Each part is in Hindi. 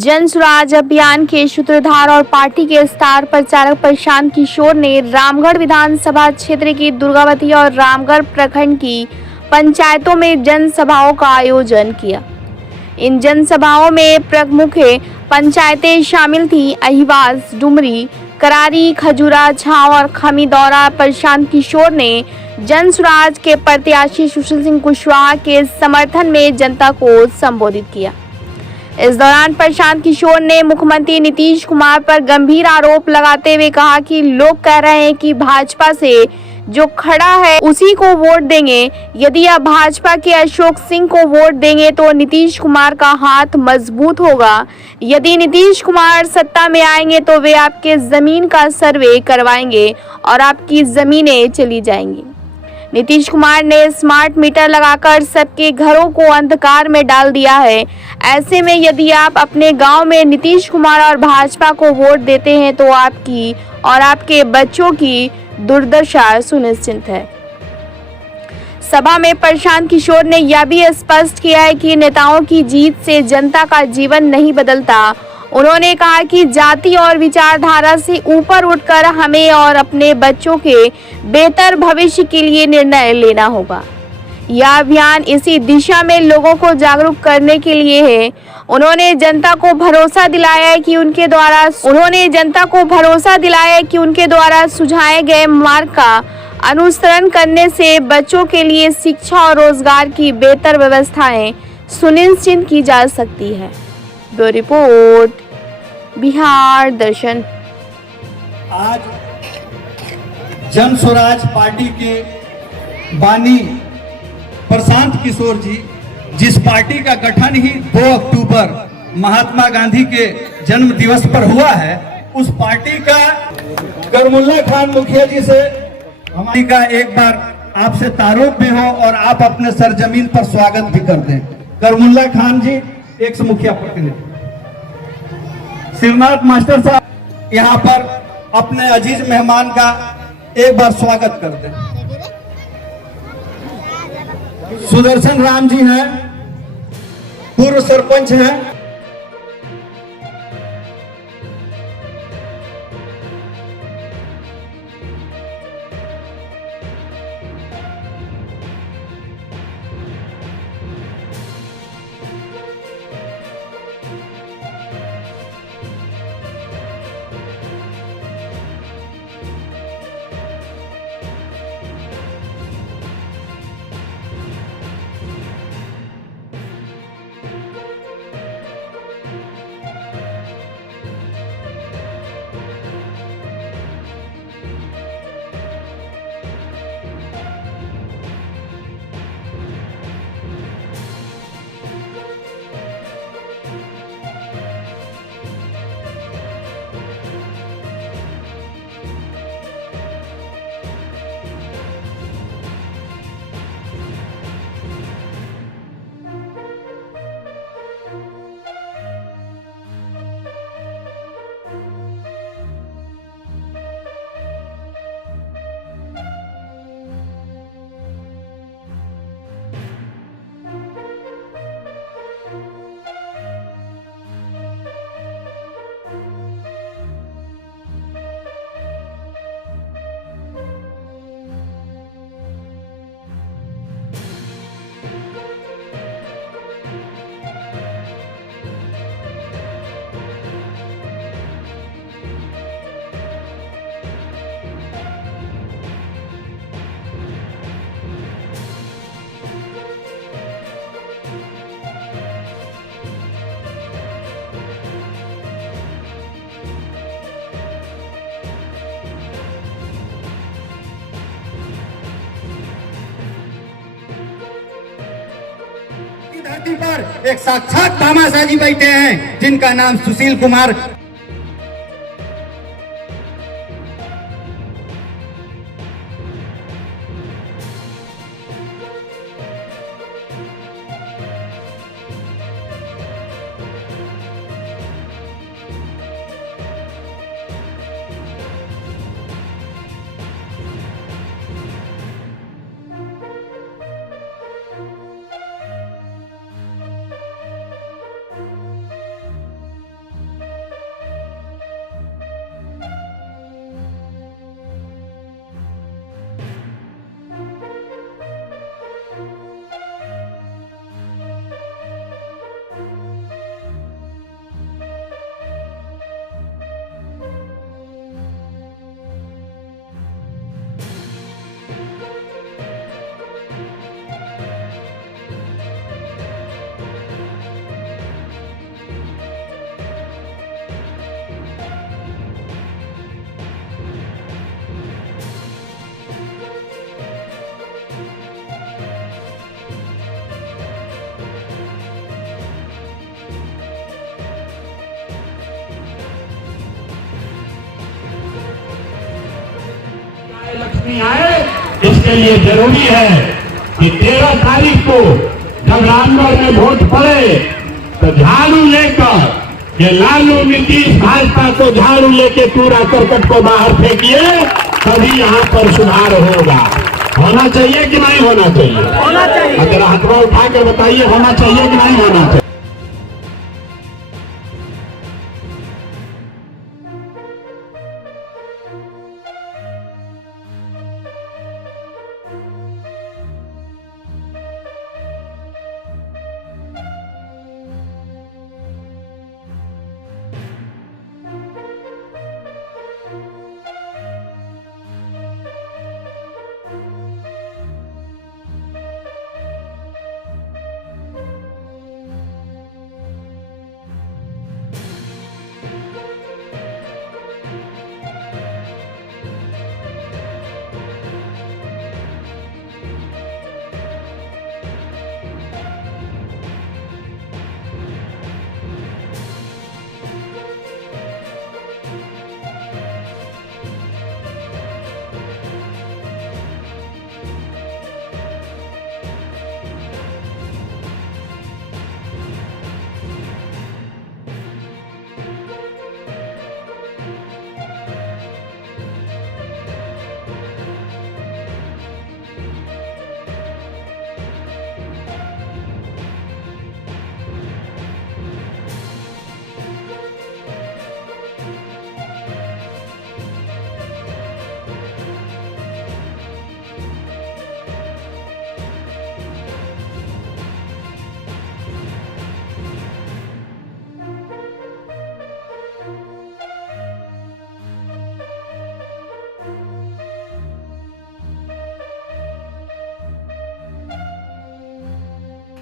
जन स्वराज अभियान के सूत्रधार और पार्टी के स्टार प्रचारक प्रशांत किशोर ने रामगढ़ विधानसभा क्षेत्र की दुर्गावती और रामगढ़ प्रखंड की पंचायतों में जनसभाओं का आयोजन किया। इन जनसभाओं में प्रमुख पंचायतें शामिल थी अहिवास, डुमरी, करारी, खजूरा, झांव और खमीदौरा। प्रशांत किशोर ने जन स्वराज के प्रत्याशी सुशील सिंह कुशवाहा के समर्थन में जनता को संबोधित किया। इस दौरान प्रशांत किशोर ने मुख्यमंत्री नीतीश कुमार पर गंभीर आरोप लगाते हुए कहा कि लोग कह रहे हैं कि भाजपा से जो खड़ा है उसी को वोट देंगे। यदि आप भाजपा के अशोक सिंह को वोट देंगे तो नीतीश कुमार का हाथ मजबूत होगा। यदि नीतीश कुमार सत्ता में आएंगे तो वे आपके जमीन का सर्वे करवाएंगे और आपकी जमीनें चली जाएंगी। नीतीश कुमार ने स्मार्ट मीटर लगाकर सबके घरों को अंधकार में डाल दिया है। ऐसे में यदि आप अपने गांव में नीतीश कुमार और भाजपा को वोट देते हैं तो आपकी और आपके बच्चों की दुर्दशा सुनिश्चित है। सभा में प्रशांत किशोर ने यह भी स्पष्ट किया है कि नेताओं की जीत से जनता का जीवन नहीं बदलता। उन्होंने कहा कि जाति और विचारधारा से ऊपर उठकर हमें और अपने बच्चों के बेहतर भविष्य के लिए निर्णय लेना होगा। यह अभियान इसी दिशा में लोगों को जागरूक करने के लिए है। उन्होंने जनता को भरोसा दिलाया है कि उनके द्वारा सुझाए गए मार्ग का अनुसरण करने से बच्चों के लिए शिक्षा और रोजगार की बेहतर व्यवस्थाएं सुनिश्चित की जा सकती है। ब्यूरो रिपोर्ट, बिहार दर्शन। आज जन स्वराज पार्टी के बानी प्रशांत किशोर जी, जिस पार्टी का गठन ही 2 अक्टूबर महात्मा गांधी के जन्म दिवस पर हुआ है, उस पार्टी का करमुल्ला खान मुखिया जी से हमारी का एक बार आपसे तारुफ भी हो और आप अपने सरजमीन पर स्वागत भी कर दें। करमुल्ला खान जी, एक मुखिया प्रतिनिधि शिवनाथ मास्टर साहब यहाँ पर अपने अजीज मेहमान का एक बार स्वागत कर दें। सुदर्शन राम जी हैं, पूर्व सरपंच हैं। धरती पर एक साक्षात तामाशाह जी बैठे हैं, जिनका नाम सुशील कुमार। नहीं आए, इसके लिए जरूरी है कि 13 तारीख को जब रामगढ़ में वोट पड़े तो झाड़ू लेकर ये लालू नीतीश भाजपा को झाड़ू लेके पूरा करकट को बाहर फेंकिए, तभी यहाँ पर सुधार होगा। होना चाहिए कि नहीं होना चाहिए? होना चाहिए। अगर हाथवा उठा कर बताइए, होना चाहिए कि नहीं होना चाहिए?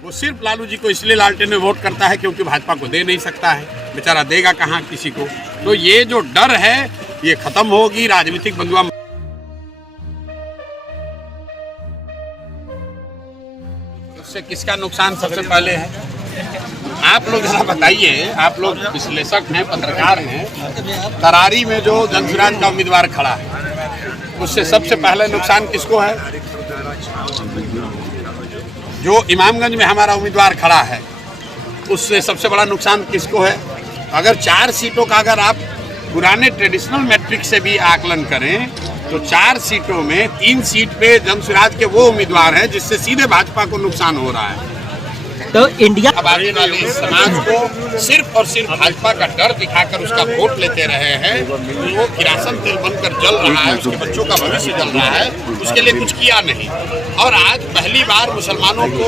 वो सिर्फ लालू जी को इसलिए लालटेन में वोट करता है क्योंकि भाजपा को दे नहीं सकता है, बेचारा देगा कहाँ किसी को। तो ये जो डर है ये खत्म होगी। राजनीतिक बंधुआ उससे किसका नुकसान सबसे पहले है? आप लोग जरा बताइए, आप लोग विश्लेषक हैं, पत्रकार हैं। तरारी में जो जनसुराज का उम्मीदवार खड़ा है उससे सबसे पहले नुकसान किसको है? जो इमामगंज में हमारा उम्मीदवार खड़ा है उससे सबसे बड़ा नुकसान किसको है? अगर 4 सीटों का अगर आप पुराने ट्रेडिशनल मैट्रिक से भी आकलन करें तो 4 सीटों में 3 सीट पे जनसुराज के वो उम्मीदवार हैं जिससे सीधे भाजपा को नुकसान हो रहा है। तो इंडिया आबादी वाले इस समाज को सिर्फ और सिर्फ भाजपा का डर दिखाकर उसका वोट लेते रहे हैं। वो किरासन तेल बनकर जल रहा है, उसके बच्चों का भविष्य जल रहा है, उसके लिए कुछ किया नहीं। और आज पहली बार मुसलमानों को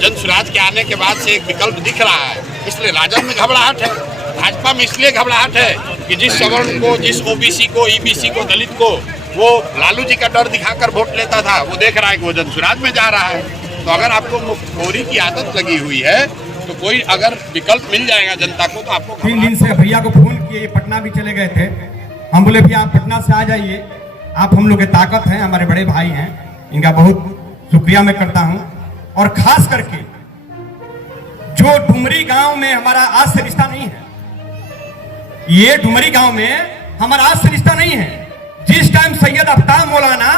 जनसुराज के आने के बाद से एक विकल्प दिख रहा है, इसलिए राजद में घबराहट है। भाजपा में इसलिए घबराहट है कि जिस सवर्ण को, जिस ओबीसी को, ईबीसी को, दलित को वो लालू जी का डर दिखाकर वोट लेता था, वो देख रहा है कि वो जनसुराज में जा रहा है। तो अगर आपको मुफ्तखोरी की आदत लगी हुई है तो कोई अगर विकल्प मिल जाएगा जनता को तो आपको 3 दिन से भैया को फोन किए, पटना भी चले गए थे। हम बोले भैया आप पटना से आ जाइए, आप हम लोग की ताकत हैं, हमारे बड़े भाई हैं, इनका बहुत शुक्रिया मैं करता हूं। और खास करके जो डुमरी गांव में हमारा आज से रिश्ता नहीं है, ये डुमरी गांव में हमारा आज से रिश्ता नहीं है। जिस टाइम सैयद आफ्ताब मौलाना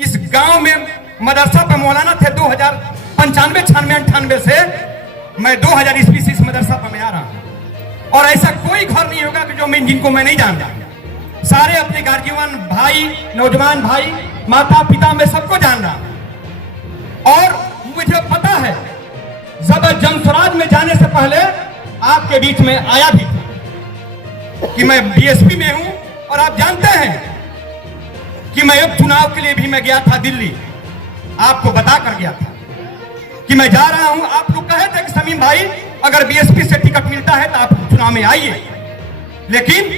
इस गांव में मदरसा पे मौलाना थे 2095, 96, 98 से मैं 2000 ईस्वी से इस मदरसा पर मैं आ रहा हूं। और ऐसा कोई घर नहीं होगा कि जो मैं जिनको मैं नहीं जानता। सारे अपने गार्जियन भाई, नौजवान भाई, माता पिता मैं सबको जान रहा हूं। और मुझे पता है जब जनसुराज में जाने से पहले आपके बीच में आया भी कि मैं बीएसपी में हूं। और आप जानते हैं कि मैं अब चुनाव के लिए भी मैं गया था दिल्ली, आपको बता कर गया था कि मैं जा रहा हूं। आप लोग कहे थे कि समीम भाई अगर बीएसपी से टिकट मिलता है तो आप चुनाव में आइए, लेकिन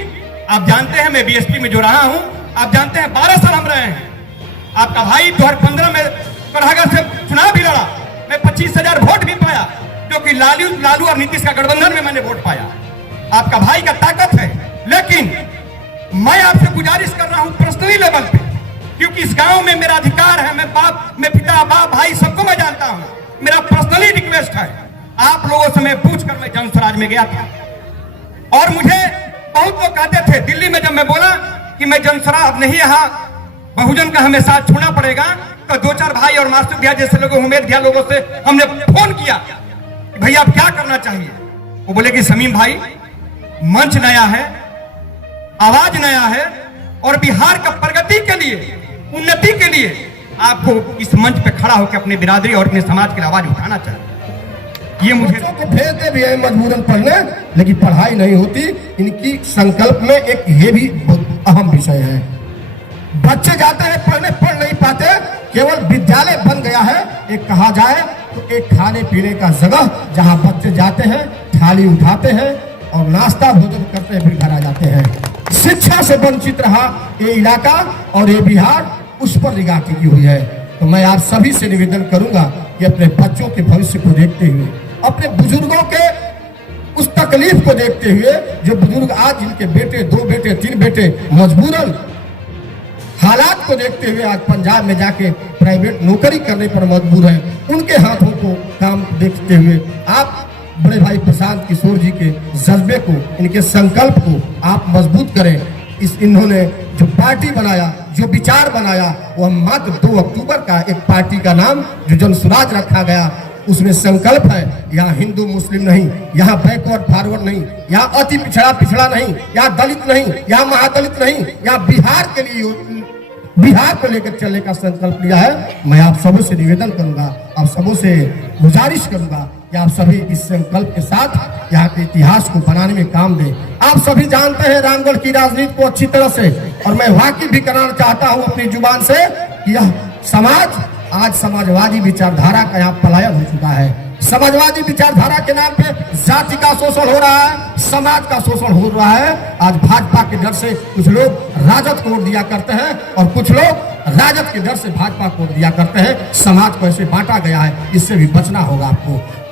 आप जानते हैं मैं बीएसपी में जो रहा हूं, आप जानते हैं 12 साल हम रहे हैं। आपका भाई 2015 में कड़ागर से चुनाव भी लड़ा, मैं 25,000 वोट भी पाया, क्योंकि लालू और नीतीश का गठबंधन में मैंने वोट पाया। आपका भाई का ताकत है, लेकिन मैं आपसे गुजारिश कर रहा हूं पर्सनली लेवल पे, क्योंकि इस गांव में मेरा अधिकार है, मैं बाप, मैं पिता, बाप, भाई सबको मैं जानता हूं। मेरा पर्सनली रिक्वेस्ट है, आप लोगों से मैं पूछकर मैं जनसुराज में गया था। और मुझे बहुत लोग कहते थे दिल्ली में, जब मैं बोला कि मैं जनसुराज नहीं, यहाँ बहुजन का हमें साथ छोड़ना पड़ेगा। तो 2-4 भाई और मासूम भैया जैसे लोगों, उम्मीद भैया लोगों से हमने फोन किया कि भैया आप क्या करना चाहिए। वो बोले कि समीम भाई, मंच नया है, आवाज नया है, और बिहार का प्रगति के लिए, उन्नति के लिए आपको इस मंच पे खड़ा होकर अपने बिरादरी और अपने समाज की आवाज उठाना चाहिए। ये मुझे को भेजते भी है मजबूरन पढ़ने, लेकिन पढ़ाई नहीं होती। इनकी संकल्प में एक ये भी बहुत अहम विषय है। बच्चे जाते हैं पढ़ने, पढ़ नहीं पाते, केवल विद्यालय बन गया है। एक कहा जाए तो एक खाने पीने का जगह, जहां बच्चे जाते हैं, थाली उठाते हैं और नाश्ता भोजन करते हैं, फिर घर आ जाते हैं। शिक्षा से वंचित रहा ये इलाका और ये बिहार, उस पर निगाह टिकी हुई है। तो मैं आप सभी से निवेदन करूंगा कि अपने बच्चों के भविष्य को देखते हुए, अपने बुजुर्गों के उस तकलीफ को देखते हुए, जो बुजुर्ग आज जिनके बेटे, 2 बेटे, 3 बेटे मजबूरन हालात को देखते हुए आज पंजाब में जाके प्राइवेट नौकरी करने पर मजबूर है, उनके हाथों को काम देखते हुए आप बड़े भाई प्रशांत किशोर जी के जज्बे को, इनके संकल्प को आप मजबूत करें। इन्होंने जो पार्टी बनाया, जो विचार बनाया, वह मात्र 2 अक्टूबर का एक पार्टी का नाम जो जन स्वराज रखा गया, उसमें संकल्प है यहाँ हिंदू मुस्लिम नहीं, यहाँ बैकवर्ड फॉरवर्ड नहीं, यहाँ अति पिछड़ा नहीं, यहाँ दलित नहीं, यहाँ महादलित नहीं, यहाँ बिहार के लिए, बिहार को लेकर चलने का संकल्प लिया है। मैं आप सबों से निवेदन करूंगा, आप सबों से गुजारिश करूंगा कि आप सभी इस संकल्प के साथ यहाँ के इतिहास को बनाने में काम दें। आप सभी जानते हैं रामगढ़ की राजनीति को अच्छी तरह से, और मैं वाकिफ भी कराना चाहता हूँ अपनी जुबान से कि यह समाज आज समाजवादी विचारधारा का यहाँ पलायन हो चुका है। समाजवादी विचारधारा के नाम पे जाति का शोषण हो रहा है, समाज का शोषण हो रहा है। आज भाजपा के डर से कुछ लोग राजद को वोट दिया करते हैं और कुछ लोग राजद के डर से भाजपा को वोट दिया करते हैं। समाज को ऐसे बांटा गया है, इससे भी बचना होगा।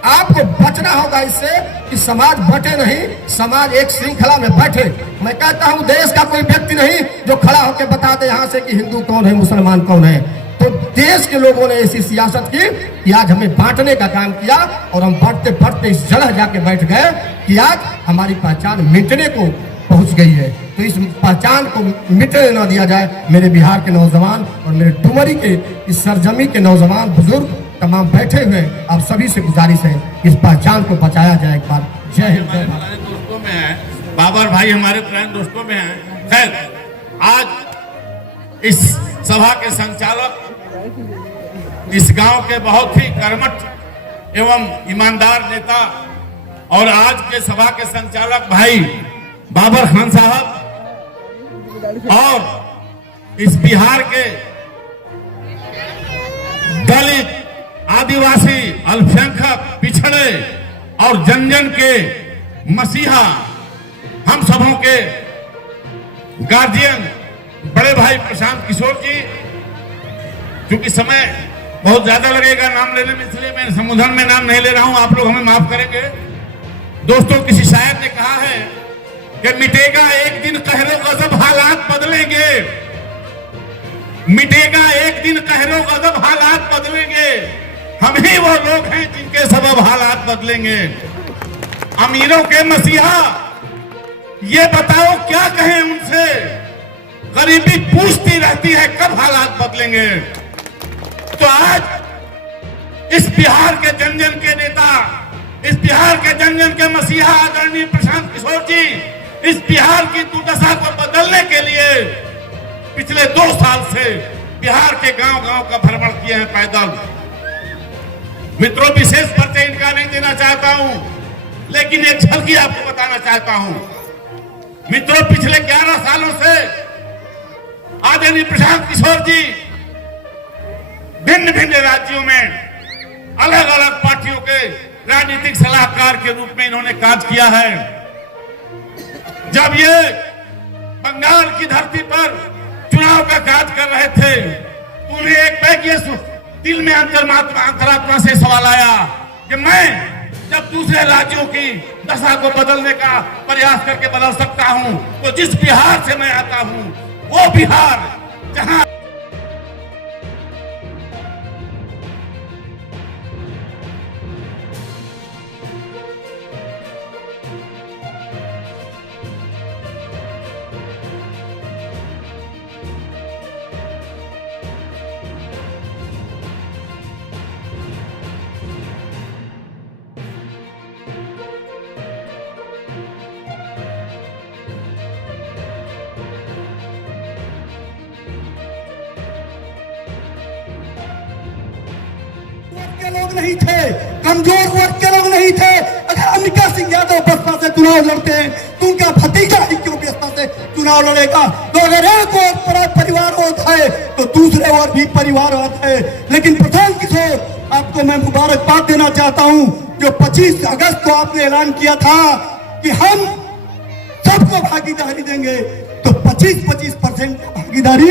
आपको बचना होगा इससे कि समाज बटे नहीं, समाज एक श्रृंखला में बैठे। मैं कहता हूं देश का कोई व्यक्ति नहीं जो खड़ा होकर बता दे यहाँ से कि हिंदू कौन है, मुसलमान कौन है। तो देश के लोगों ने ऐसी सियासत की कि आज हमें बांटने का काम किया, और हम बढ़ते बढ़ते इस जगह जाके बैठ गए कि आज हमारी पहचान मिटने को पहुंच गई है। तो इस पहचान को मिटने न दिया जाए। मेरे बिहार के नौजवान और मेरे डुमरी के इस सरजमी के नौजवान, बुजुर्ग तमाम बैठे हुए, आप सभी से गुजारिश है इस पहचान को बचाया जाए एक बार। जय हिंद, जय भारत। दोस्तों में है, बाबर भाई हमारे पुराने दोस्तों में हैं। खैर, आज इस सभा के संचालक, इस गांव के बहुत ही कर्मठ एवं ईमानदार नेता और आज के सभा के संचालक भाई बाबर खान साहब, और इस बिहार के दलित, आदिवासी, अल्पसंख्यक, पिछड़े और जन जन के मसीहा, हम सबों के गार्जियन बड़े भाई प्रशांत किशोर जी, क्योंकि समय बहुत ज्यादा लगेगा नाम लेने में, इसलिए मैं संबोधन में नाम नहीं ले रहा हूं, आप लोग हमें माफ करेंगे। दोस्तों, किसी शायर ने कहा है कि मिटेगा एक दिन कहरो गजब हालात बदलेंगे, मिटेगा एक दिन कहरो गजब हालात बदलेंगे, हम ही वो लोग हैं जिनके सबब हालात बदलेंगे। अमीरों के मसीहा, ये बताओ क्या कहें उनसे, गरीबी पूछती रहती है कब हालात बदलेंगे। तो आज इस बिहार के जन जन के नेता, इस बिहार के जन जन के मसीहा आदरणीय प्रशांत किशोर जी इस बिहार की दुर्दशा को बदलने के लिए पिछले 2 साल से बिहार के गांव गांव का भ्रमण किए हैं पैदल। मित्रों, विशेष परिचय इनका नहीं देना चाहता हूं, लेकिन एक झलकी आपको बताना चाहता हूं। मित्रों, पिछले 11 सालों से आदरणीय प्रशांत किशोर जी भिन्न भिन्न राज्यों में अलग अलग पार्टियों के राजनीतिक सलाहकार के रूप में इन्होंने कार्य किया है। जब ये बंगाल की धरती पर चुनाव का कार्य कर रहे थे तो उन्हें एक बैग ये दिल में अंतरात्मा से सवाल आया कि मैं जब दूसरे राज्यों की दशा को बदलने का प्रयास करके बदल सकता हूं, तो जिस बिहार से मैं आता हूं वो बिहार जहां लोग नहीं थे, कमजोर वर्ग के लोग नहीं थे। अगर अम्बिका सिंह यादव बसपा से चुनाव लड़ते हैं तो उनका भतीजा ही क्यों बसपा से चुनाव लड़ेगा? तो अगर एक और परिवार होता है तो दूसरे और भी परिवार होता है। लेकिन प्रशांत किशोर, आपको मैं मुबारकबाद देना चाहता हूं, जो 25 अगस्त को आपने ऐलान किया था कि हम सबको भागीदारी देंगे, तो 25% भागीदारी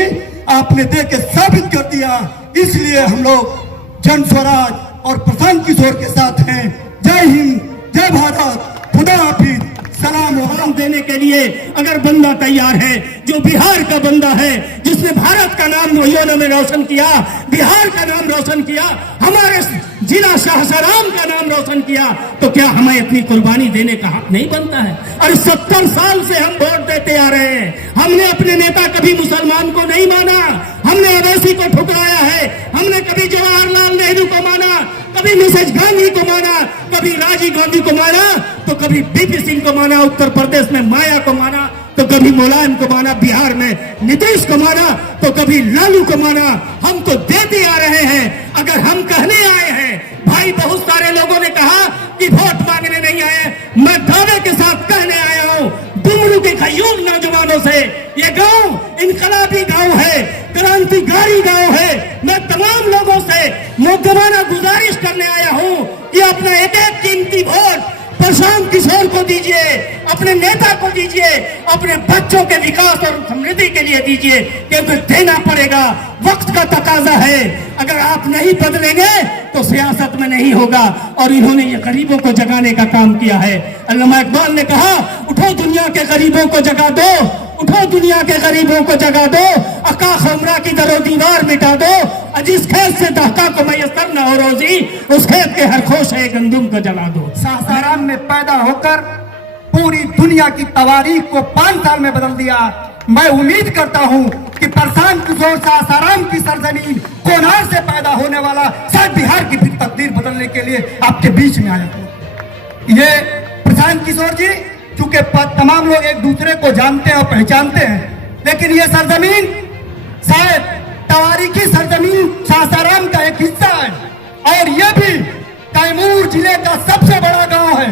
आपने दे के साबित कर दिया। इसलिए हम लोग जन स्वराज और प्रशांत किशोर के साथ हैं। जय हिंद, जय भारत, खुदा हाफिज, सलाम। वहां देने के लिए अगर बंदा तैयार है, जो बिहार का बंदा है, जिसने भारत का नाम योजना में रोशन किया, बिहार का नाम रोशन किया, हमारे जिला सासाराम का नाम रोशन किया, तो क्या हमें अपनी कुर्बानी देने का हक नहीं बनता है? और 70 साल से हम वोट देते आ रहे हैं। हमने अपने नेता कभी मुसलमान को नहीं माना, हमने ओवैसी को ठुकराया है, हमने कभी जवाहरलाल नेहरू को माना, कभी मिसेज गांधी को माना, कभी राजीव गांधी को माना, तो कभी बीपी सिंह को माना, उत्तर प्रदेश में माया को माना, तो कभी मुलायम को माना, बिहार में नीतीश को माना, तो कभी लालू को माना। हम तो देते आ रहे हैं। अगर हम कहने आए हैं, भाई बहुत सारे लोगों ने कहा कि वोट मांगने नहीं आए, मैं दावे के साथ कहने आया हूं, डुमरू के कईयों नौजवानों से, ये गांव इनकलाबी गांव है, क्रांतिकारी गांव है। मैं तमाम लोगों से मुकदमाना गुजारिश करने आया हूं कि अपना एक एक कीमती वोट प्रशांत किशोर को दीजिए, अपने नेता को दीजिए, अपने बच्चों के विकास और समृद्धि के लिए दीजिए, क्योंकि देना पड़ेगा, वक्त का तकाजा है। अगर आप नहीं बदलेंगे तो सियासत में नहीं होगा। और इन्होंने ये गरीबों को जगाने का काम किया है। अल्लामा इकबाल ने कहा, उठो दुनिया के गरीबों को जगा दो, उठो दुनिया के गरीबों को जगा दो, अका खुमरा की दरो दीवार मिटा दो, जिस खेत से दहका को मैसर न हो रोजी, उस खेत के हर खोश है गंदुम को जला दो। सासाराम में पैदा होकर पूरी दुनिया की तवारीख को 5 साल में बदल दिया। मैं उम्मीद करता हूं कि प्रशांत किशोर सासाराम की सरजमीन कोनार से पैदा होने वाला शायद बिहार की भी तकदीर बदलने के लिए आपके बीच में आया हूं। ये प्रशांत किशोर जी, चूंकि तमाम लोग एक दूसरे को जानते हैं और पहचानते हैं, लेकिन ये सरजमीन शायद तवारीखी सरजमीन सासाराम का एक हिस्सा है। और ये भी कैमूर जिले का सबसे बड़ा गांव है,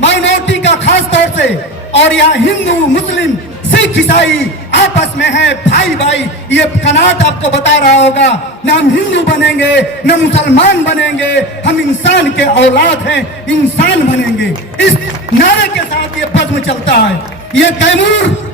माइनॉरिटी का खास तौर से। और यहाँ हिंदू, मुस्लिम, सिख, ईसाई आपस में है, भाई भाई। ये कनात आपको बता रहा होगा, न हम हिंदू बनेंगे न मुसलमान बनेंगे, हम इंसान के औलाद हैं, इंसान बनेंगे। इस नारे के साथ ये बज़्म चलता है। ये कैमूर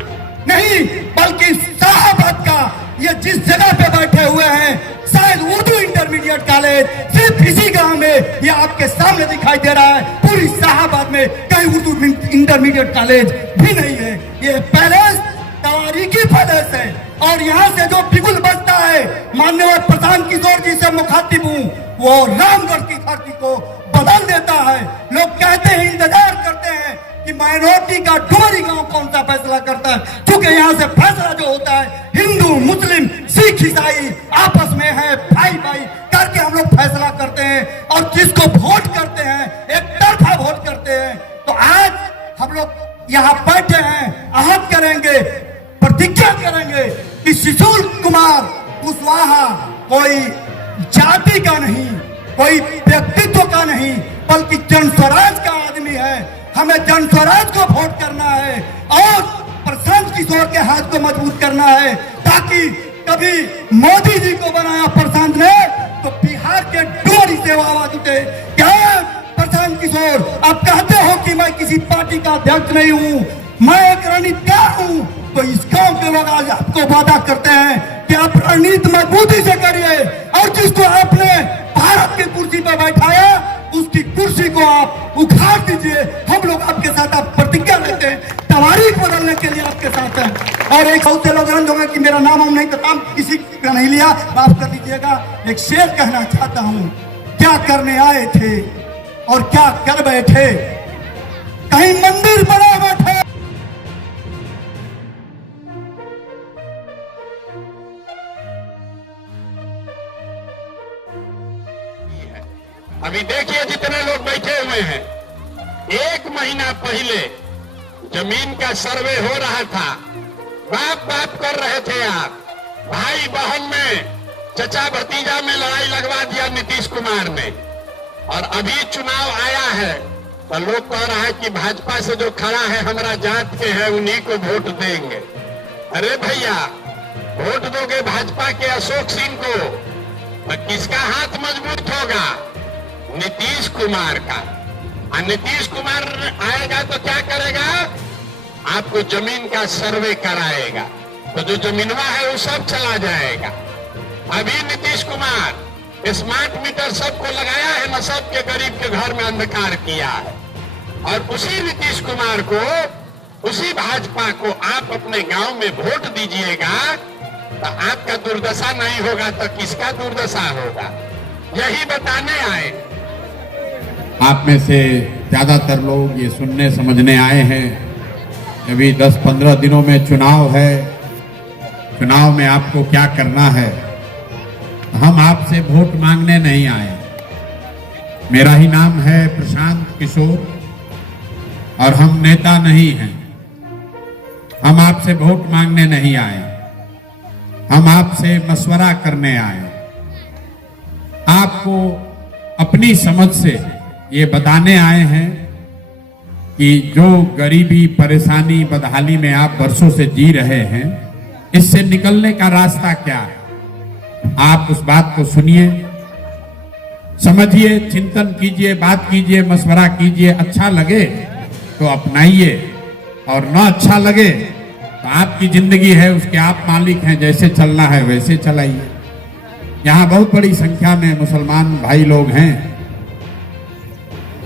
नहीं बल्कि शाहाबाद का, ये जिस जगह पे बैठे हुए हैं, शायद उर्दू इंटरमीडिएट कॉलेज सिर्फ इसी गांव में ये आपके सामने दिखाई दे रहा है। पूरी शाहाबाद में कहीं उर्दू इंटरमीडिएट कॉलेज भी नहीं है। ये पैलेस तवारीखी पैलेस है। और यहाँ से जो बिगुल बजता है, माननीय प्रशांत किशोर जी से मुखातिब हूँ, वो रामगढ़ की धरती को बदल देता है। लोग कहते हैं, इंतजार करते हैं कि माइनॉरिटी का डुमरी गांव कौन सा फैसला करता है। क्योंकि यहाँ से फैसला जो होता है, हिंदू, मुस्लिम, सिख, ईसाई आपस में है, भाई भाई करके हम लोग फैसला करते हैं। और जिसको वोट करते हैं, एक तरफा वोट करते हैं। तो आज हम लोग यहाँ बैठे हैं, आहत करेंगे, प्रतिज्ञा करेंगे कि सुशील कुमार कुशवाहा कोई जाति का नहीं, कोई व्यक्तित्व का नहीं, बल्कि जन स्वराज का आदमी है। हमें जन स्वराज को वोट करना है और प्रशांत किशोर के हाथ को मजबूत करना है, ताकि कभी मोदी जी को बनाया प्रशांत ने, तो बिहार के डोरी से आवाज उठे। क्या प्रशांत किशोर, आप कहते हो कि मैं किसी पार्टी का अध्यक्ष नहीं हूँ, मैं एक रणनीतिकार हूँ, तो इस गांव के लोग आज आपको वादा करते हैं कि आप रणनीति मजबूती से करिए। और जिसको आपने भारत की कुर्सी पर बैठाया, उसकी कुर्सी को आप उखाड़ दीजिए। हम लोग आपके साथ आप प्रतिज्ञा लेते हैं, तवारीख बदलने के लिए आपके साथ हैं। और एक बहुत से लोग रंज होंगे कि मेरा नाम हम नहीं, तो नाम किसी का नहीं लिया, माफ कर दीजिएगा। एक शेर कहना चाहता हूँ, क्या करने आए थे और क्या कर बैठे, कहीं मंदिर बना बैठे। अभी देखिए जितने लोग बैठे हुए हैं, 1 महीना पहले जमीन का सर्वे हो रहा था, बाप बाप कर रहे थे आप, भाई बहन में, चचा भतीजा में लड़ाई लगवा दिया नीतीश कुमार ने। और अभी चुनाव आया है तो लोग कह रहा है कि भाजपा से जो खड़ा है हमारा जात के है उन्हीं को वोट देंगे। अरे भैया, वोट दोगे भाजपा के अशोक सिंह को तो किसका हाथ मजबूत होगा? नीतीश कुमार का। और नीतीश कुमार आएगा तो क्या करेगा? आपको जमीन का सर्वे कराएगा, तो जो जमीनवा है वो सब चला जाएगा। अभी नीतीश कुमार स्मार्ट मीटर सबको लगाया है ना, सबके गरीब के घर में अंधकार किया है। और उसी नीतीश कुमार को, उसी भाजपा को आप अपने गांव में वोट दीजिएगा तो आपका दुर्दशा नहीं होगा तो किसका दुर्दशा होगा? यही बताने आए। आप में से ज्यादातर लोग ये सुनने समझने आए हैं। अभी 10-15 दिनों में चुनाव है, चुनाव में आपको क्या करना है। हम आपसे वोट मांगने नहीं आए। मेरा ही नाम है प्रशांत किशोर और हम नेता नहीं हैं। हम आपसे वोट मांगने नहीं आए, हम आपसे मशवरा करने आए। आपको अपनी समझ से ये बताने आए हैं कि जो गरीबी, परेशानी, बदहाली में आप वर्षों से जी रहे हैं, इससे निकलने का रास्ता क्या है। आप उस बात को सुनिए, समझिए, चिंतन कीजिए, बात कीजिए, मशवरा कीजिए। अच्छा लगे तो अपनाइए और न अच्छा लगे तो आपकी जिंदगी है, उसके आप मालिक हैं। जैसे चलना है वैसे चलाइए। यहाँ बहुत बड़ी संख्या में मुसलमान भाई लोग हैं।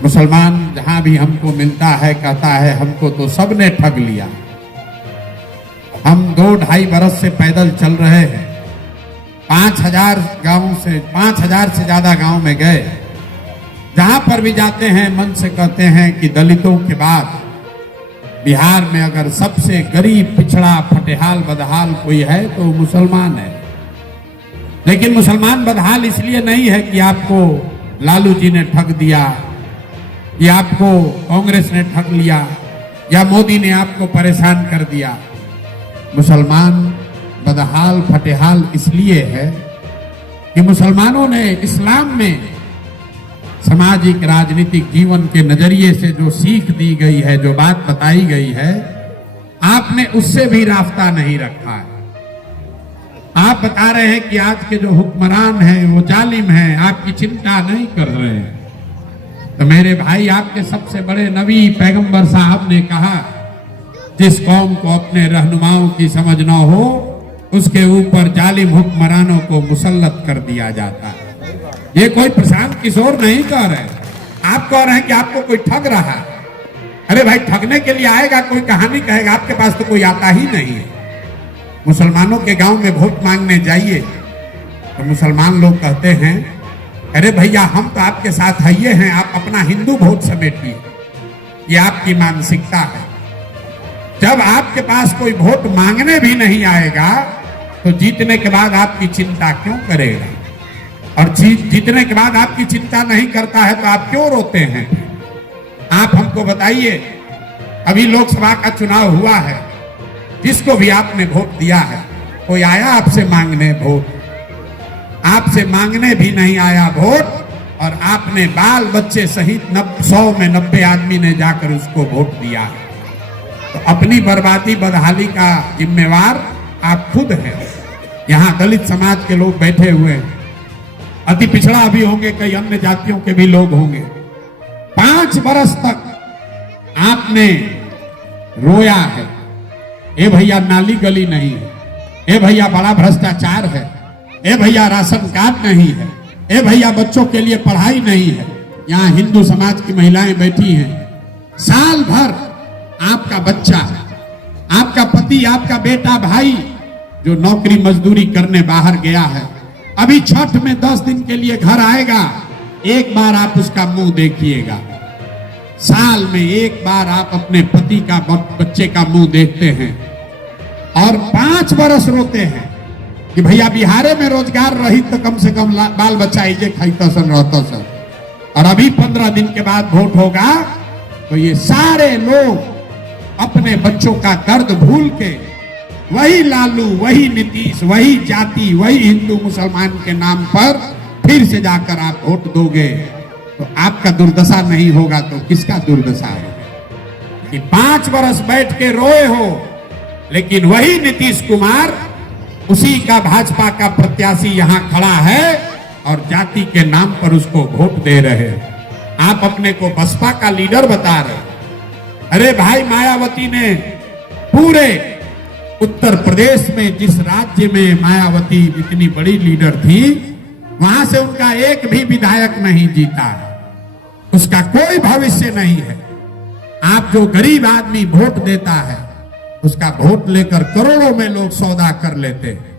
मुसलमान जहां भी हमको मिलता है कहता है हमको तो सबने ठग लिया। हम 2-2.5 बरस से पैदल चल रहे हैं। 5,000 गांव से 5,000 से ज्यादा गांव में गए। जहां पर भी जाते हैं मन से कहते हैं कि दलितों के बाद बिहार में अगर सबसे गरीब, पिछड़ा, फटेहाल, बदहाल कोई है तो मुसलमान है। लेकिन मुसलमान बदहाल इसलिए नहीं है कि आपको लालू जी ने ठग दिया या आपको कांग्रेस ने ठग लिया या मोदी ने आपको परेशान कर दिया। मुसलमान बदहाल, फटेहाल इसलिए है कि मुसलमानों ने इस्लाम में सामाजिक, राजनीतिक जीवन के नजरिए से जो सीख दी गई है, जो बात बताई गई है, आपने उससे भी रास्ता नहीं रखा है। आप बता रहे हैं कि आज के जो हुक्मरान हैं वो जालिम हैं, आपकी चिंता नहीं कर रहे हैं। तो मेरे भाई, आपके सबसे बड़े नबी पैगंबर साहब ने कहा, जिस कौम को अपने रहनुमाओं की समझ न हो उसके ऊपर जालिम हुक्मरानों को मुसल्लत कर दिया जाता है। ये कोई प्रशांत किशोर नहीं कह रहे, आप कह रहे हैं कि आपको कोई ठग रहा है। अरे भाई, ठगने के लिए आएगा कोई, कहानी कहेगा, आपके पास तो कोई आता ही नहीं है। मुसलमानों के गांव में वोट मांगने जाइए तो मुसलमान लोग कहते हैं, अरे भैया हम तो आपके साथ आइए हैं, आप अपना हिंदू वोट समेटिए। ये आपकी मानसिकता है। जब आपके पास कोई वोट मांगने भी नहीं आएगा तो जीतने के बाद आपकी चिंता क्यों करेगा? और जीतने के बाद आपकी चिंता नहीं करता है तो आप क्यों रोते हैं? आप हमको बताइए, अभी लोकसभा का चुनाव हुआ है, जिसको भी आपने वोट दिया है, कोई आया आपसे मांगने वोट? आपसे मांगने भी नहीं आया वोट, और आपने बाल बच्चे सहित 100 में 90 आदमी ने जाकर उसको वोट दिया है। तो अपनी बर्बादी, बदहाली का जिम्मेवार आप खुद हैं। यहाँ दलित समाज के लोग बैठे हुए हैं, अति पिछड़ा भी होंगे, कई अन्य जातियों के भी लोग होंगे। 5 बरस तक आपने रोया है, ए भैया नाली गली नहीं है, ए भैया बड़ा भ्रष्टाचार है, ए भैया राशन कार्ड नहीं है, ए भैया बच्चों के लिए पढ़ाई नहीं है। यहाँ हिंदू समाज की महिलाएं बैठी हैं। साल भर आपका बच्चा, आपका पति, आपका बेटा, भाई जो नौकरी मजदूरी करने बाहर गया है, अभी छठ में 10 दिन के लिए घर आएगा, एक बार आप उसका मुंह देखिएगा। साल में एक बार आप अपने पति का, बच्चे का मुंह देखते हैं, और 5 बरस रोते हैं कि भैया बिहारे में रोजगार रही तो कम से कम बाल बच्चा इजे खाइता सन रहता सर। और अभी 15 दिन के बाद वोट होगा तो ये सारे लोग अपने बच्चों का दर्द भूल के वही लालू, वही नीतीश, वही जाति, वही हिंदू मुसलमान के नाम पर फिर से जाकर आप वोट दोगे। तो आपका दुर्दशा नहीं होगा तो किसका दुर्दशा होगा? कि 5 वर्ष बैठ के रोए हो, लेकिन वही नीतीश कुमार उसी का भाजपा का प्रत्याशी यहां खड़ा है और जाति के नाम पर उसको वोट दे रहे हैं। आप अपने को बसपा का लीडर बता रहे। अरे भाई, मायावती ने पूरे उत्तर प्रदेश में, जिस राज्य में मायावती इतनी बड़ी लीडर थी, वहां से उनका एक भी विधायक नहीं जीता, उसका कोई भविष्य नहीं है। आप जो गरीब आदमी वोट देता है, उसका वोट लेकर करोड़ों में लोग सौदा कर लेते हैं।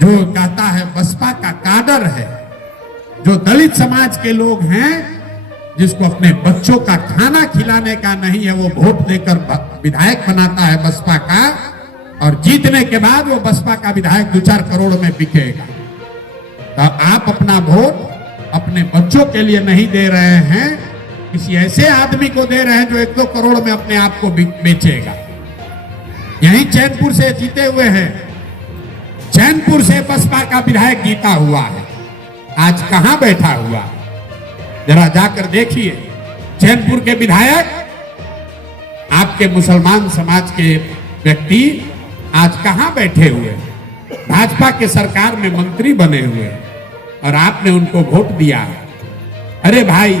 जो कहता है बसपा का काडर है, जो दलित समाज के लोग हैं, जिसको अपने बच्चों का खाना खिलाने का नहीं है, वो वोट देकर विधायक बनाता है बसपा का, और जीतने के बाद वो बसपा का विधायक 2-4 करोड़ में बिकेगा। तो आप अपना वोट अपने बच्चों के लिए नहीं दे रहे हैं, किसी ऐसे आदमी को दे रहे हैं जो 1-2 करोड़ में अपने आप को बेचेगा। यही चैनपुर से जीते हुए हैं, चैनपुर से बसपा का विधायक जीता हुआ है, आज कहां बैठा हुआ? जरा जाकर देखिए, चैनपुर के विधायक, आपके मुसलमान समाज के व्यक्ति आज कहां बैठे हुए? भाजपा के सरकार में मंत्री बने हुए और आपने उनको वोट दिया। अरे भाई,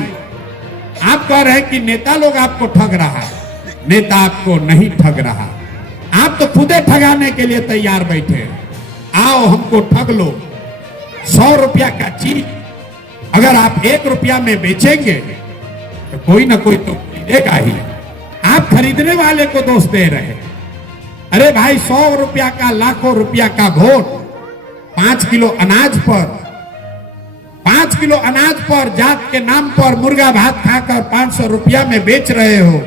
आप कह रहे हैं कि नेता लोग आपको ठग रहा है। नेता आपको नहीं ठग रहा, आप तो खुदे ठगाने के लिए तैयार बैठे हैं। आओ हमको ठग लो। 100 रुपया का चीज अगर आप 1 रुपया में बेचेंगे तो कोई ना कोई तो खरीदेगा ही। आप खरीदने वाले को दोष दे रहे हैं। अरे भाई, 100 रुपया का, लाखों रुपया का वोट 5 किलो अनाज पर, 5 किलो अनाज पर जात के नाम पर मुर्गा भात खाकर 500 रुपया में बेच रहे हो,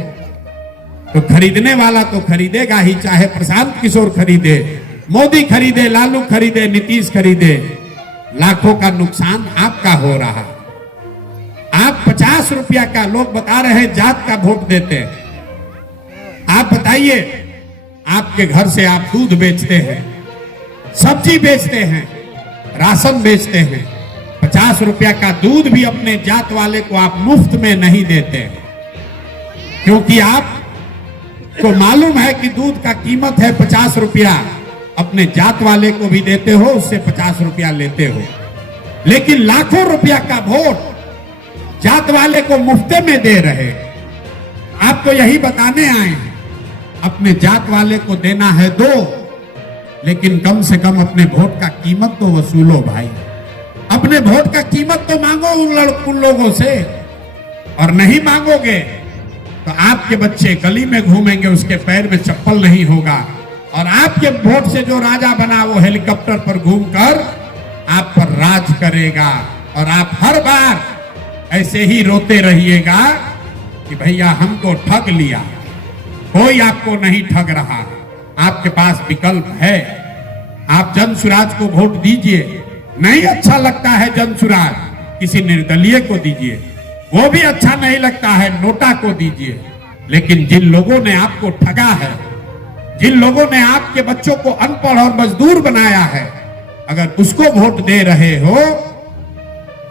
तो खरीदने वाला तो खरीदेगा ही, चाहे प्रशांत किशोर खरीदे, मोदी खरीदे, लालू खरीदे, नीतीश खरीदे। लाखों का नुकसान आपका हो रहा। आप 50 रुपया का, लोग बता रहे हैं जात का वोट देते हैं। आप बताइए, आपके घर से आप दूध बेचते हैं, सब्जी बेचते हैं, राशन बेचते हैं, 50 रुपया का दूध भी अपने जात वाले को आप मुफ्त में नहीं देते हैं, क्योंकि आपको मालूम है कि दूध का कीमत है 50 रुपया। अपने जात वाले को भी देते हो, उससे 50 रुपया लेते हो, लेकिन लाखों रुपया का वोट जात वाले को मुफ्ते में दे रहे। आपको यही बताने आए हैं, अपने जात वाले को देना है दो, लेकिन कम से कम अपने वोट का कीमत तो वसूलो भाई। अपने वोट का कीमत तो मांगो उन लोगों से, और नहीं मांगोगे तो आपके बच्चे गली में घूमेंगे, उसके पैर में चप्पल नहीं होगा, और आपके वोट से जो राजा बना वो हेलीकॉप्टर पर घूमकर आप पर राज करेगा, और आप हर बार ऐसे ही रोते रहिएगा कि भैया हमको ठग लिया। कोई आपको नहीं ठग रहा, आपके पास विकल्प है। आप जन सुराज को वोट दीजिए। नहीं अच्छा लगता है जन सुराज, किसी निर्दलीय को दीजिए। वो भी अच्छा नहीं लगता है, नोटा को दीजिए। लेकिन जिन लोगों ने आपको ठगा है, जिन लोगों ने आपके बच्चों को अनपढ़ और मजदूर बनाया है, अगर उसको वोट दे रहे हो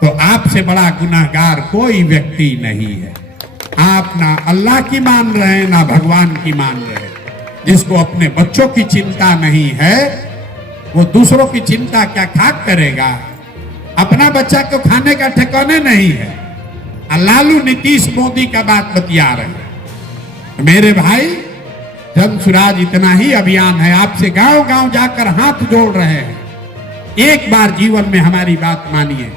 तो आपसे बड़ा गुनाहगार कोई व्यक्ति नहीं है। आप ना अल्लाह की मान रहे हैं, ना भगवान की मान रहे हैं। जिसको अपने बच्चों की चिंता नहीं है, वो दूसरों की चिंता क्या खाक करेगा? अपना बच्चा को खाने का ठिकाने नहीं है। लालू नीतीश मोदी का बात बतिया रहे हैं। मेरे भाई, जन सुराज इतना ही अभियान है, आपसे गांव गांव जाकर हाथ जोड़ रहे हैं। एक बार जीवन में हमारी बात मानिए।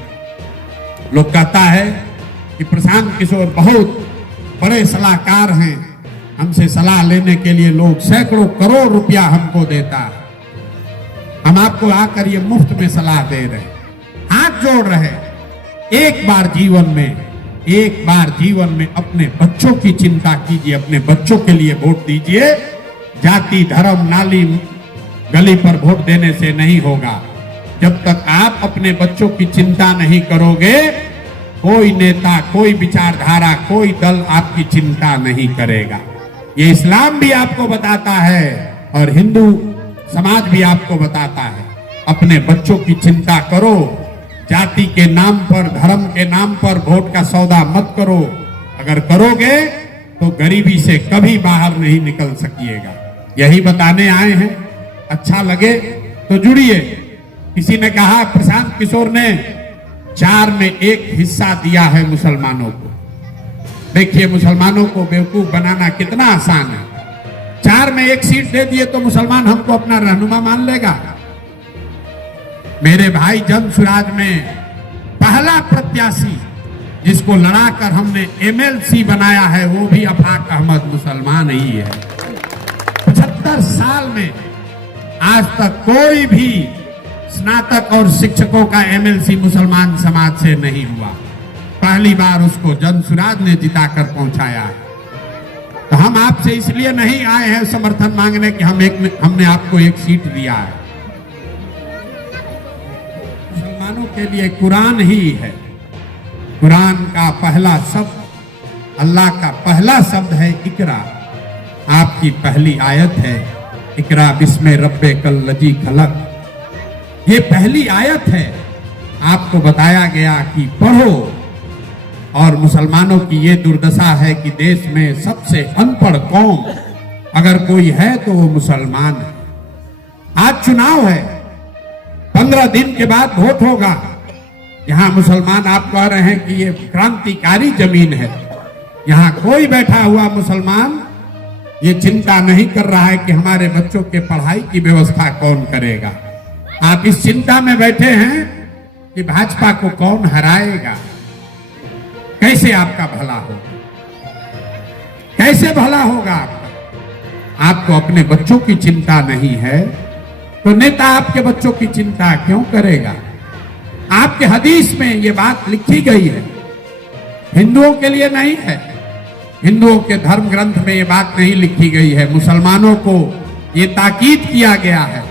लोग कहता है कि प्रशांत किशोर बहुत बड़े सलाहकार हैं, हमसे सलाह लेने के लिए लोग सैकड़ों करोड़ रुपया हमको देता है। हम आपको आकर ये मुफ्त में सलाह दे रहे हैं, हाथ जोड़ रहे हैं। एक बार जीवन में अपने बच्चों की चिंता कीजिए, अपने बच्चों के लिए वोट दीजिए। जाति, धर्म, नाली, गली पर वोट देने से नहीं होगा। जब तक आप अपने बच्चों की चिंता नहीं करोगे, कोई नेता, कोई विचारधारा, कोई दल आपकी चिंता नहीं करेगा। ये इस्लाम भी आपको बताता है और हिंदू समाज भी आपको बताता है। अपने बच्चों की चिंता करो। जाति के नाम पर, धर्म के नाम पर वोट का सौदा मत करो। अगर करोगे तो गरीबी से कभी बाहर नहीं निकल सकिएगा। यही बताने आए हैं। अच्छा लगे तो जुड़िए। किसी ने कहा प्रशांत किशोर ने 4 में 1 हिस्सा दिया है मुसलमानों को। देखिए मुसलमानों को बेवकूफ बनाना कितना आसान है। 4 में 1 सीट दे दिए तो मुसलमान हमको अपना रहनुमा मान लेगा। मेरे भाई जन सुराज में पहला प्रत्याशी जिसको लड़ाकर हमने MLC बनाया है वो भी अफाक अहमद मुसलमान ही है। 75 साल में आज तक कोई भी स्नातक और शिक्षकों का MLC मुसलमान समाज से नहीं हुआ। पहली बार उसको जन सुराज ने जिताकर पहुंचाया है। तो हम आपसे इसलिए नहीं आए हैं समर्थन मांगने कि हमने आपको 1 सीट दिया है। मुसलमानों के लिए कुरान ही है। कुरान का पहला शब्द, अल्लाह का पहला शब्द है इकरा। आपकी पहली आयत है इकरा बिस्मे रब्बे कल्लजी खलक। ये पहली आयत है। आपको बताया गया कि पढ़ो। और मुसलमानों की ये दुर्दशा है कि देश में सबसे अनपढ़ कौम अगर कोई है तो वो मुसलमान है। आज चुनाव है, 15 दिन के बाद वोट होगा। यहाँ मुसलमान आप कह रहे हैं कि ये क्रांतिकारी जमीन है। यहाँ कोई बैठा हुआ मुसलमान ये चिंता नहीं कर रहा है कि हमारे बच्चों के पढ़ाई की व्यवस्था कौन करेगा। आप इस चिंता में बैठे हैं कि भाजपा को कौन हराएगा, कैसे आपका भला होगा, कैसे भला होगा आपका। आपको अपने बच्चों की चिंता नहीं है तो नेता आपके बच्चों की चिंता क्यों करेगा। आपके हदीस में ये बात लिखी गई है, हिंदुओं के लिए नहीं है। हिंदुओं के धर्म ग्रंथ में ये बात नहीं लिखी गई है। मुसलमानों को ये ताकीद किया गया है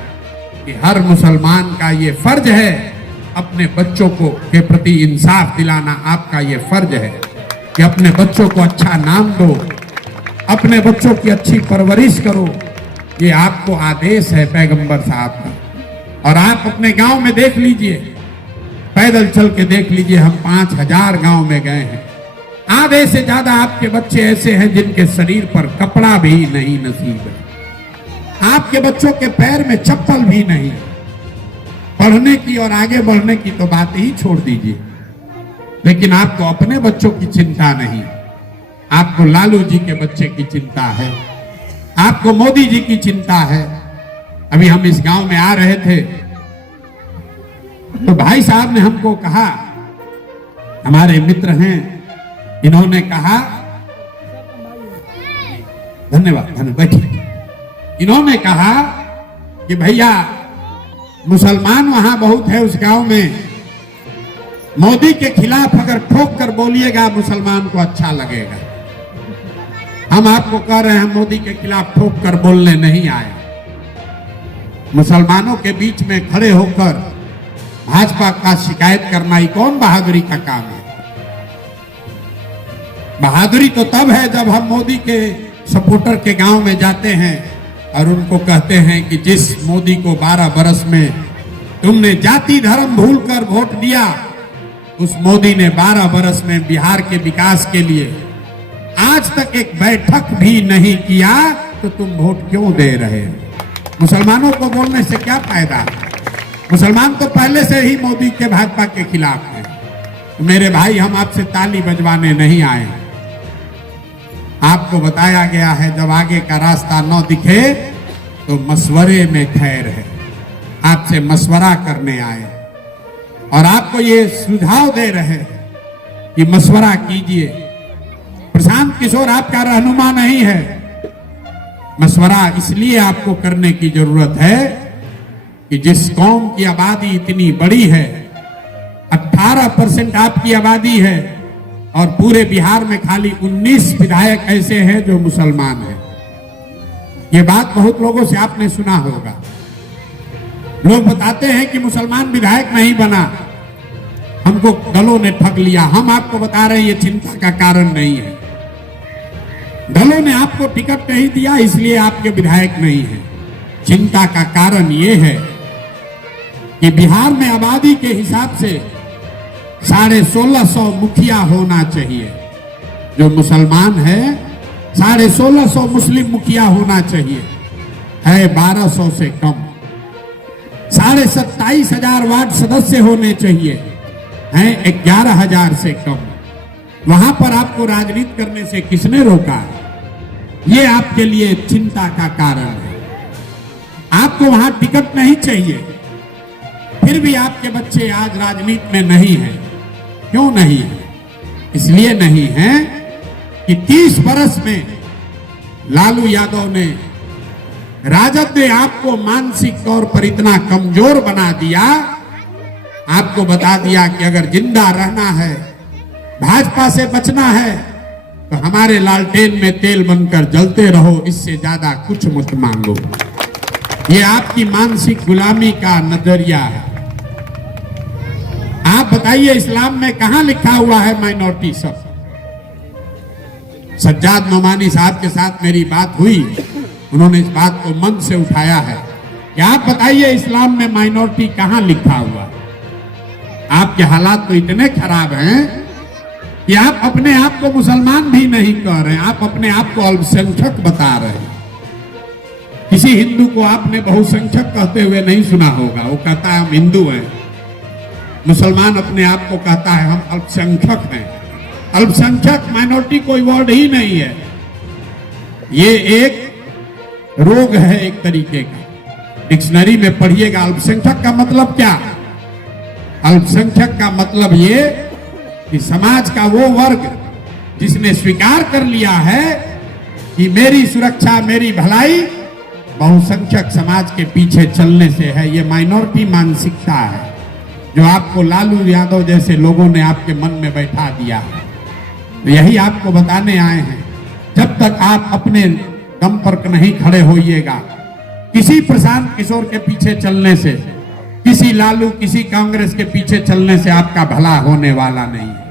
कि हर मुसलमान का ये फर्ज है अपने बच्चों को के प्रति इंसाफ दिलाना। आपका ये फर्ज है कि अपने बच्चों को अच्छा नाम दो, अपने बच्चों की अच्छी परवरिश करो। ये आपको आदेश है पैगंबर साहब का। और आप अपने गांव में देख लीजिए, पैदल चल के देख लीजिए। हम 5000 गांव में गए हैं। आधे से ज्यादा आपके बच्चे ऐसे हैं जिनके शरीर पर कपड़ा भी नहीं नसीब है। आपके बच्चों के पैर में चप्पल भी नहीं। पढ़ने की और आगे बढ़ने की तो बात ही छोड़ दीजिए। लेकिन आपको अपने बच्चों की चिंता नहीं। आपको लालू जी के बच्चे की चिंता है, आपको मोदी जी की चिंता है। अभी हम इस गांव में आ रहे थे तो भाई साहब ने हमको कहा, हमारे मित्र हैं, इन्होंने कहा, धन्यवाद बैठिए। इन्होंने कहा कि भैया मुसलमान वहां बहुत है उस गांव में, मोदी के खिलाफ अगर ठोक कर बोलिएगा मुसलमान को अच्छा लगेगा। हम आपको कह रहे हैं मोदी के खिलाफ ठोक कर बोलने नहीं आए। मुसलमानों के बीच में खड़े होकर भाजपा का शिकायत करना ही कौन बहादुरी का काम है। बहादुरी तो तब है जब हम मोदी के सपोर्टर के गांव में जाते हैं और उनको कहते हैं कि जिस मोदी को 12 बरस में तुमने जाति धर्म भूलकर वोट दिया, उस मोदी ने 12 बरस में बिहार के विकास के लिए आज तक एक बैठक भी नहीं किया, तो तुम वोट क्यों दे रहे हो। मुसलमानों को बोलने से क्या फायदा। मुसलमान तो पहले से ही मोदी के भाजपा के खिलाफ हैं। तो मेरे भाई, हम आपसे ताली बजवाने नहीं आए। आपको बताया गया है जब आगे का रास्ता न दिखे तो मशवरे में खैर है। आपसे मशवरा करने आए और आपको ये सुझाव दे रहे हैं कि मशवरा कीजिए। प्रशांत किशोर आपका रहनुमा नहीं है। मशवरा इसलिए आपको करने की जरूरत है कि जिस कौम की आबादी इतनी बड़ी है, 18% आपकी आबादी है और पूरे बिहार में खाली 19 विधायक ऐसे हैं जो मुसलमान हैं। ये बात बहुत लोगों से आपने सुना होगा। लोग बताते हैं कि मुसलमान विधायक नहीं बना, हमको दलों ने ठग लिया। हम आपको बता रहे हैं ये चिंता का कारण नहीं है। दलों ने आपको टिकट नहीं दिया इसलिए आपके विधायक नहीं है। चिंता का कारण ये है कि बिहार में आबादी के हिसाब से 1650 मुखिया होना चाहिए। जो मुसलमान है 1650 मुस्लिम मुखिया होना चाहिए, है 1200 से कम। 27,500 वार्ड सदस्य होने चाहिए, हैं 11,000 से कम। वहां पर आपको राजनीति करने से किसने रोका? ये आपके लिए चिंता का कारण है। आपको वहां टिकट नहीं चाहिए, फिर भी आपके बच्चे आज राजनीति में नहीं हैं। क्यों नहीं है? इसलिए नहीं है कि 30 बरस में लालू यादव ने, राजद ने आपको मानसिक तौर पर इतना कमजोर बना दिया, आपको बता दिया कि अगर जिंदा रहना है, भाजपा से बचना है, तो हमारे लालटेन में तेल बनकर जलते रहो, इससे ज्यादा कुछ मत मांगो। ये आपकी मानसिक गुलामी का नजरिया है। आप बताइए, इस्लाम में कहां लिखा हुआ है माइनॉरिटी सब? सज्जाद नोमानी साहब के साथ मेरी बात हुई, उन्होंने इस बात को मन से उठाया है कि आप बताइए इस्लाम में माइनॉरिटी कहां लिखा हुआ? आपके हालात तो इतने खराब हैं कि आप अपने आप को मुसलमान भी नहीं कह रहे हैं, आप अपने आप को अल्पसंख्यक बता रहे हैं। किसी हिंदू को आपने बहुसंख्यक कहते हुए नहीं सुना होगा, वो कहता है हम हिंदू हैं। मुसलमान अपने आप को कहता है हम अल्पसंख्यक हैं। अल्पसंख्यक माइनॉरिटी कोई वर्ड ही नहीं है, ये एक रोग है एक तरीके का। डिक्शनरी में पढ़िएगा अल्पसंख्यक का मतलब क्या। अल्पसंख्यक का मतलब ये कि समाज का वो वर्ग जिसने स्वीकार कर लिया है कि मेरी सुरक्षा, मेरी भलाई बहुसंख्यक समाज के पीछे चलने से है। ये माइनॉरिटी मानसिकता है जो आपको लालू यादव जैसे लोगों ने आपके मन में बैठा दिया। तो यही आपको बताने आए हैं, जब तक आप अपने दम पर नहीं खड़े होइएगा, किसी प्रशांत किशोर के पीछे चलने से, किसी लालू, किसी कांग्रेस के पीछे चलने से आपका भला होने वाला नहीं है।